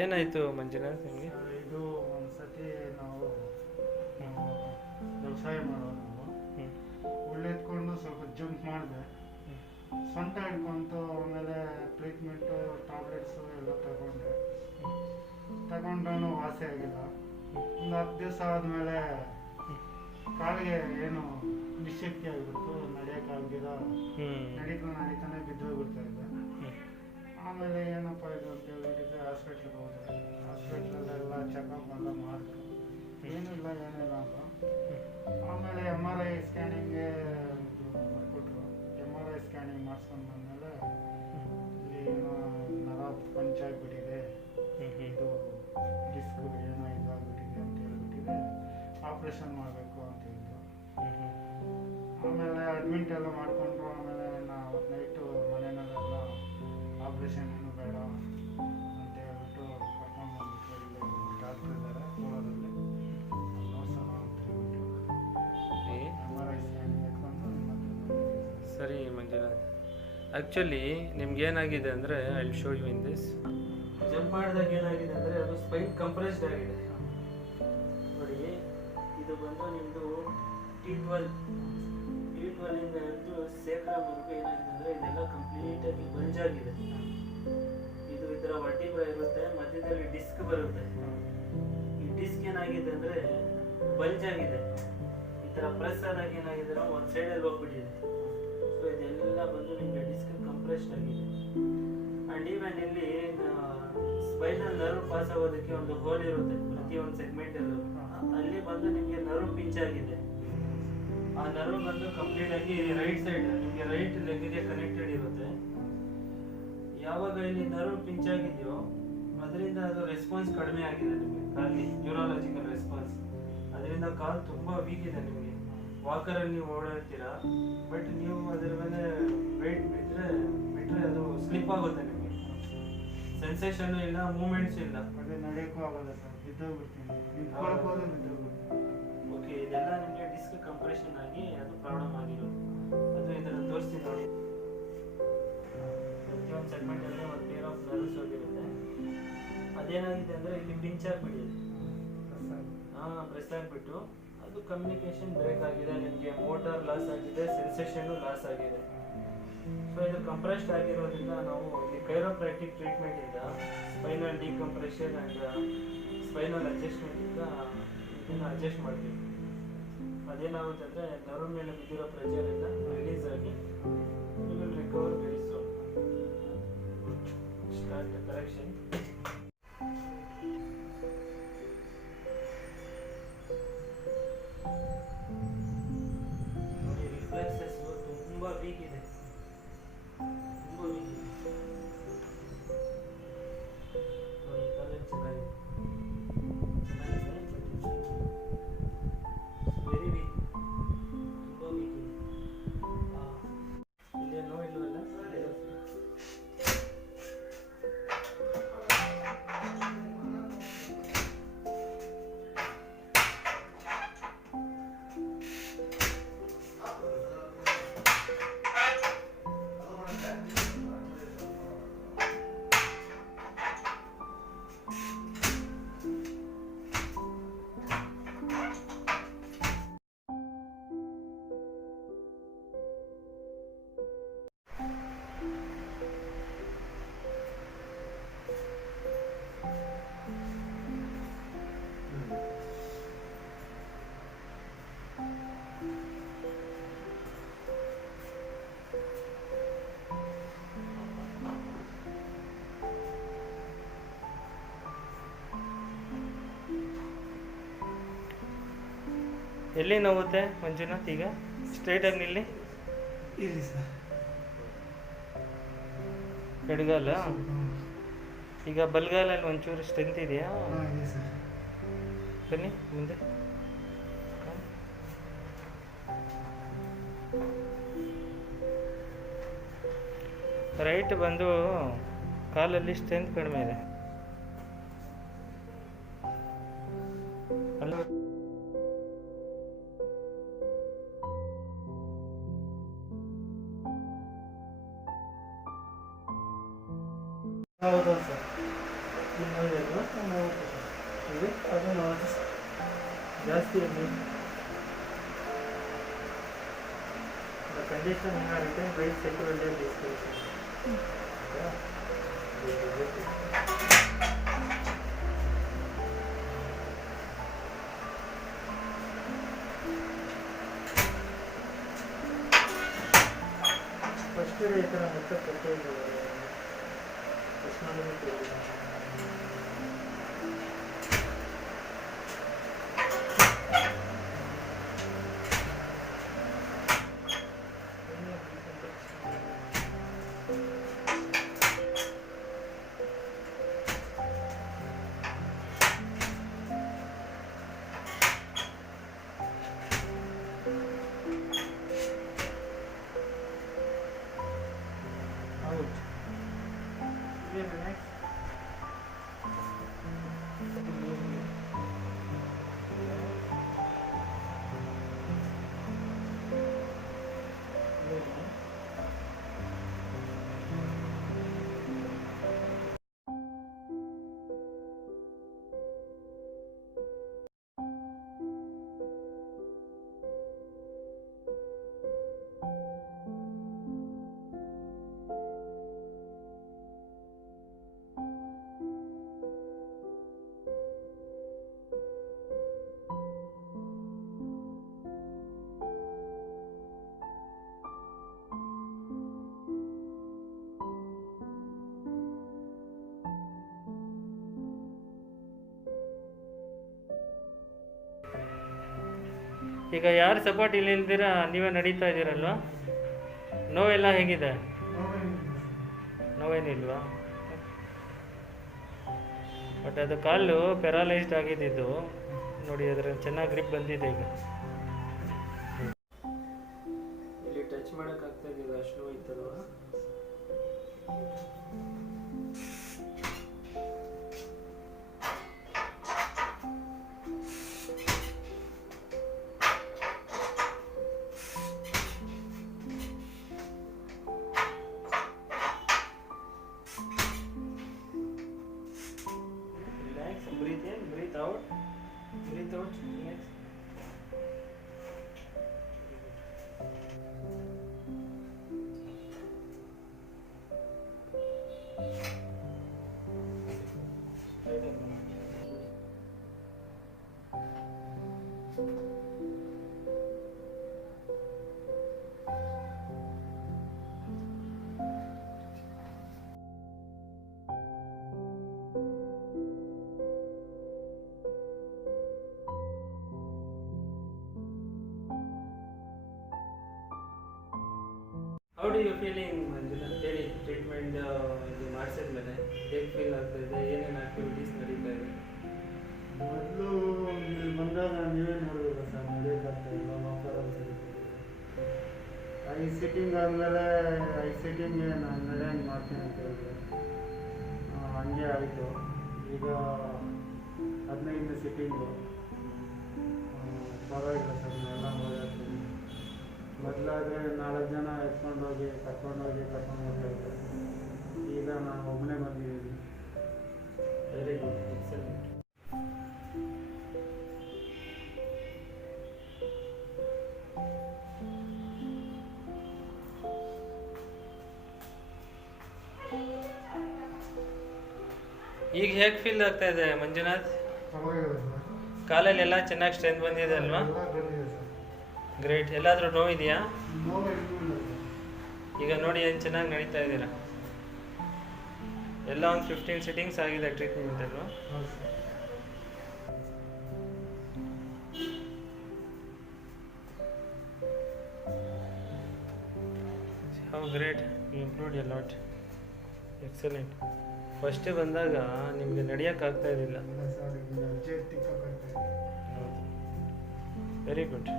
ಏನಾಯಿತು ಮಂಜುನಾಥ್ ನಿಮಗೆ? ಇದು ಒಂದ್ಸತಿ ನಾವು ವ್ಯವಸಾಯ ಮಾಡೋದು ನಾವು ಉಳ್ಳೆತ್ಕೊಂಡು ಸ್ವಲ್ಪ ಜಂಪ್ ಮಾಡಿದೆ, ಸೊಂಟ ಹಿಡ್ಕೊಂತು. ಆಮೇಲೆ ಟ್ರೀಟ್ಮೆಂಟು ಟ್ಯಾಬ್ಲೆಟ್ಸು ಎಲ್ಲ ತಗೊಂಡ್ರೂ ವಾಸಿ ಆಗಿಲ್ಲ. ಒಂದು 10 ದಿವಸ ಆದಮೇಲೆ ಕಾಲಿಗೆ ಏನು ನಿಶಕ್ತಿ ಆಗಿಬಿಡ್ತು, ನಡೆಯೋಕ್ಕಾಗಿಲ್ಲ. ನಡೀತಾನೆ ಬಿದ್ದೋಗ್ಬಿಡ್ತಾ ಇದ್ದೆ. ಆಮೇಲೆ ಏನಪ್ಪ ಇದು ಅಂತ ಹೇಳ್ಬಿಟ್ಟಿದ್ದೆ, ಹಾಸ್ಪಿಟ್ಲಿಗೆ ಹೋದೆ. ಹಾಸ್ಪಿಟ್ಲಲ್ಲೆಲ್ಲ ಚೆಕಪ್ ಎಲ್ಲ ಮಾಡಿದ್ರು, ಏನಿಲ್ಲ ಅಂತ. ಆಮೇಲೆ MRI ಸ್ಕ್ಯಾನಿಂಗ್ಗೆ ಇದು ಕೊಟ್ಟರು. MRI ಸ್ಕ್ಯಾನಿಂಗ್ ಮಾಡಿಸ್ಕೊಂಡು ಬಂದಮೇಲೆ ಇಲ್ಲಿ ಏನೋ ನರ ಪಂಚಾಗ್ಬಿಟ್ಟಿದೆ, ಇದು ಡಿಸ್ಕ್ ಏನೋ ಇದಾಗ್ಬಿಟ್ಟಿದೆ ಅಂತ ಹೇಳ್ಬಿಟ್ಟಿದೆ, ಆಪ್ರೇಷನ್ ಮಾಡಬೇಕು ಅಂತ ಹೇಳಿದ್ರು. ಆಮೇಲೆ ಅಡ್ಮಿಂಟ್ ಎಲ್ಲ ಮಾಡಿಕೊಂಡ್ರು. ಆಮೇಲೆ ನಾವು ನೈಟು ಮನೆಯಲ್ಲೆಲ್ಲ ಆಪ್ರೇಷನ್ ಏನು ಬೇಡ ಅಂತ ಹೇಳ್ಬಿಟ್ಟು ಕರ್ಕೊಂಡು ಬಂದ್ಬಿಟ್ಟು ಇಲ್ಲಿ ಡಾಕ್ಟ್ರ್ ಇದ್ದಾರೆ ಕೋಲಾರಲ್ಲಿ, ನೋಡ್ಸೋಣ ಅಂತ ಹೇಳ್ಬಿಟ್ಟು MRI ಸ್ಕ್ಯಾನಿಂಗ್ ಎತ್ಕೊಂಡು ಸರಿ ಮಂಜುನಾಥ್, ಆ್ಯಕ್ಚುಲಿ ನಿಮ್ಗೆ ಏನಾಗಿದೆ ಅಂದರೆ I will show you in this. Jump ಮಾಡಿದಾಗ ಏನಾಗಿದೆ ಅಂದರೆ ಅದು ಸ್ಪೈನ್ ಕಂಪ್ರೆಸ್ಡ್ ಆಗಿದೆ ನೋಡಿ. ಇದು ಬಂದು ನಿಮ್ಮದು T12 ಇಂದ ಹಿಡಿದು ಸೇಕ್ರಮ್ವರೆಗೂ ಏನಾಗಿದೆ ಅಂದರೆ ಇದೆಲ್ಲ ಕಂಪ್ಲೀಟಾಗಿ ಬಂಜಾಗಿದೆ. ಇದು ಈ ಥರ ವರ್ಟಿಬ್ರಾ ಇರುತ್ತೆ, ಮಧ್ಯದಲ್ಲಿ ಡಿಸ್ಕ್ ಬರುತ್ತೆ. ಈ ಡಿಸ್ಕ್ ಏನಾಗಿದೆ ಅಂದರೆ ಬಂಜಾಗಿದೆ. ಈ ಥರ ಪ್ರೆಸ್ ಆದಾಗ ಏನಾಗಿದೆ ಅಂದರೆ ಒಂದು ಸೈಡಲ್ಲಿ ಹೋಗ್ಬಿಟ್ಟಿದೆ. ಸೊ ಇದೆಲ್ಲ ಬಂದು ನಿಮಗೆ ಡಿಸ್ಕ್ ಕಂಪ್ರೆಸ್ಡ್ ಆಗಿದೆ. ಆ್ಯಂಡ್ ಈವನ್ ಇಲ್ಲಿ ಸ್ಪೈನಲ್ ನರ್ವ್ ಪಾಸ್ ಆಗೋದಕ್ಕೆ ಒಂದು ಹೋಲ್ ಇರುತ್ತೆ ಪ್ರತಿಯೊಂದು ಸೆಗ್ಮೆಂಟಲ್ಲೂ. ಅಲ್ಲಿ ಬಂದು ನಿಮಗೆ ನರ್ವ್ ಪಿಂಚ್ ಆಗಿದೆ. ಆ ನರ್ವ್ ಬಂದು ಕಂಪ್ಲೀಟ್ ಆಗಿ ರೈಟ್ ಸೈಡ್ ನಿಮಗೆ ರೈಟ್ ಲೆಗ್ಗೆ ಕನೆಕ್ಟೆಡ್ ಇರುತ್ತೆ. ಯಾವಾಗ ಇಲ್ಲಿ ನರ್ವ್ ಪಿಂಚ್ ಆಗಿದೆಯೋ ಅದರಿಂದ ಅದು ರೆಸ್ಪಾನ್ಸ್ ಕಡಿಮೆ ಆಗಿದೆ ನಿಮಗೆ ಕಾಲಿಗೆ, ನ್ಯೂರಾಲಜಿಕಲ್ ರೆಸ್ಪಾನ್ಸ್. ಅದರಿಂದ ಕಾಲು ತುಂಬ ವೀಕ್ ಇದೆ ನಿಮಗೆ. ವಾಕರಲ್ಲಿ ನೀವು ಓಡಾಡ್ತೀರಾ, ಬಟ್ ನೀವು ಅದರ ಮೇಲೆ ವೆಯ್ಟ್ ಬಿಟ್ಟರೆ ಅದು ಸ್ಲಿಪ್ ಆಗುತ್ತೆ ನಿಮಗೆ. ಸೆನ್ಸೇಷನ್ನು ಇಲ್ಲ, ಮೂಮೆಂಟ್ಸ್ ಇಲ್ಲ. ಅದೇ ನಡೆಯೋಕ್ಕೂ ಆಗೋಲ್ಲ ಸರ್, ಬಿದ್ದೋಗ್ಬಿಡ್ತೀನಿ. ಓಕೆ, ಇದೆಲ್ಲ ನಿಮಗೆ ಡಿಸ್ಕ್ ಕಂಪ್ರೆಷನ್ ಆಗಿ ಅದು ಪ್ರಾಬ್ಲಮ್ ಆಗಿರೋದು. ಅದು ಈ ಥರ ತೋರಿಸ್ತೀನಿ ನೋಡಿ. ಪ್ರತಿಯೊಂದು ಸೆಗ್ಮೆಂಟಲ್ಲಿ ಒಂದು ಪೇರ್ ಆಫ್ ನರ್ವ್ಸ್ ಹೋಗಿರುತ್ತೆ. ಅದೇನಾಗಿದೆ ಅಂದರೆ ಇಲ್ಲಿ ಪಿಂಚ್ ಆಗಿಬಿಟ್ಟಿದೆ, ಪ್ರೆಸ್ ಆಗಿಬಿಟ್ಟು ಅದು ಕಮ್ಯುನಿಕೇಶನ್ ಬ್ರೇಕ್ ಆಗಿದೆ. ನಿಮಗೆ ಮೋಟಾರ್ ಲಾಸ್ ಆಗಿದೆ, ಸೆನ್ಸೇಷನ್ನು ಲಾಸ್ ಆಗಿದೆ. ಸೊ ಇದು ಕಂಪ್ರೆಸ್ಡ್ ಆಗಿರೋದ್ರಿಂದ ನಾವು ಇಲ್ಲಿ ಕೈರೋಪ್ರಾಕ್ಟಿಕ್ ಟ್ರೀಟ್ಮೆಂಟ್ ಇಂದ spinal decompression and spinal adjustment ಇಂದ ಇದನ್ನು ಅಡ್ಜಸ್ಟ್ ಮಾಡ್ತೀವಿ. ಅದೇನಾಗುತ್ತೆ ಅಂದರೆ ನರ್ವ್ ಮೇಲೆ ಬಿದ್ದಿರೋ ಪ್ರೆಷರಿಂದ ರಿಲೀಸ್ ಆಗಿ you will recover very soon. Start correction. ನೋಡಿ, ರಿಫ್ಲೆಕ್ಸಸ್ ತುಂಬ ವೀಕ್ ಇದೆ, ತುಂಬ ವೀಕ್ ಇದೆ. ನೋಡಿ, ಕಾಲೇಜ್ ಚೆನ್ನಾಗಿದೆ, ವೆರಿ ವೀಕ್, ತುಂಬ ವೀಕ್ ಇದೆ. ಇಲ್ಲೇ ನೋ ಇಲ್ಲವಲ್ಲ. ಎಲ್ಲಿ ನೋವುತ್ತೆ ಮಂಜುನಾಥ್? ಈಗ ಸ್ಟ್ರೈಟಾಗಿ ನಿಲ್ಲಿ. ಇಲ್ಲಿ ಸರ್ ಎಡಗಾಲ. ಈಗ ಬಲ್ಗಾಲಲ್ಲಿ ಒಂಚೂರು ಸ್ಟ್ರೆಂತ್ ಇದೆಯಾ? ಇದೆ ಸರ್. ಬನ್ನಿ ಮುಂದೆ. ರೈಟ್ ಬಂದು ಕಾಲಲ್ಲಿ ಸ್ಟ್ರೆಂತ್ ಕಡಿಮೆ ಇದೆ. ಅಲ್ಲ, ಹೌದಾ ಸರ್? ನೋವಿದೆಯಲ್ವಾ ಇದು ಅದು ನೋವು ಜಾಸ್ತಿ ಇದೆ. The condition you are written by security discussion. First ಈ ಥರ ಮತ್ತೆ ಕೊಟ್ಟಿದ್ದು ಈಗ ಯಾರು ಸಪೋರ್ಟ್ ಇಲ್ಲಿ ಇಲ್ದಿರಾ ನೀವೇ ನಡೀತಾ ಇದ್ದೀರಲ್ವಾ? ನೋವೆಲ್ಲ ಹೇಗಿದೆ? ನೋವೇನಿಲ್ವಾ? ಬಟ್ ಅದು ಕಾಲು ಪ್ಯಾರಲೈಸ್ಡ್ ಆಗಿದ್ದು ನೋಡಿ, ಅದರ ಚೆನ್ನಾಗಿ ಗ್ರಿಪ್ ಬಂದಿದೆ. ಈಗ ಇಲ್ಲಿ ಟಚ್ ಮಾಡೋಕ್ಕಾಗ್ತಾ ಇದ್ದಿಲ್ಲ, ಅಷ್ಟು ನೋಯ್ತಲ್ವಾ? Breathe in, breathe out, relax. How do you feeling ಹೇಳಿ? ಟ್ರೀಟ್ಮೆಂಟ್ ಇದು ಮಾಡಿಸಿದ ಮೇಲೆ ಹೇಗೆ ಫೀಲ್ ಆಗ್ತಾ ಇದೆ? ಏನೇನು ಆಕ್ಟಿವಿಟೀಸ್ ನಡೀತಾ ಇದೆ? ಮೊದಲು ಇಲ್ಲಿ ಬಂದಾಗ ನೀವೇ ನೋಡಬೇಕು ಸರ್, ನಡೆಯೋಕ್ಕಾಗ್ತಾ ಇಲ್ಲ, ವಾಕರಲ್ಲಿ ಐದು ಸಿಟ್ಟಿಂಗ್ ಆದಮೇಲೆ 5 ಸಿಟ್ಟಿಂಗ್ಗೆ ನಾನು ನಡೆಯಂಗೆ ಮಾಡ್ತೀನಿ ಅಂತ ಹೇಳಿದೆ. ಹಂಗೆ ಆಯಿತು. ಈಗ 15ನೇ ಸಿಟ್ಟಿಂಗು ಪರವಾಗಿಲ್ಲ ಸರ್, ನಾನೆಲ್ಲ ಓಡಾಡ್ತೀನಿ. ಮೊದಲಾದರೆ 4 ಜನ ಎತ್ಕೊಂಡೋಗಿ ಕರ್ಕೊಂಡು ಹೋಗ್ತಾಯಿದ್ದೆ. ಈಗ ನಾನು ಒಬ್ಬನೇ ಬಂದಿದ್ದೀನಿ. Very good, excellent. ಈಗ ಹೇಗೆ ಫೀಲ್ ಆಗ್ತಾ ಇದೆ ಮಂಜುನಾಥ್? ಕಾಲಲ್ಲೆಲ್ಲ ಚೆನ್ನಾಗಿ ಸ್ಟ್ರೆಂತ್ ಬಂದಿದೆ ಅಲ್ವಾ? ಗ್ರೇಟ್. ಎಲ್ಲಾದರೂ ನೋವಿದೆಯಾ? ಈಗ ನೋಡಿ ಏನು ಚೆನ್ನಾಗಿ ನಡೀತಾ ಇದ್ದೀರಾ. ಎಲ್ಲ ಒಂದು 15 ಸಿಟ್ಟಿಂಗ್ಸ್ ಆಗಿದೆ ಟ್ರೀಟ್ಮೆಂಟ್ ಅಲ್ವಾ? How great, you improved a lot. Excellent. ಫಸ್ಟೇ ಬಂದಾಗ ನಿಮಗೆ ನಡೆಯೋಕ್ಕಾಗ್ತಾ ಇರಲಿಲ್ಲ. ಹೌದು, ವೆರಿ ಗುಡ್.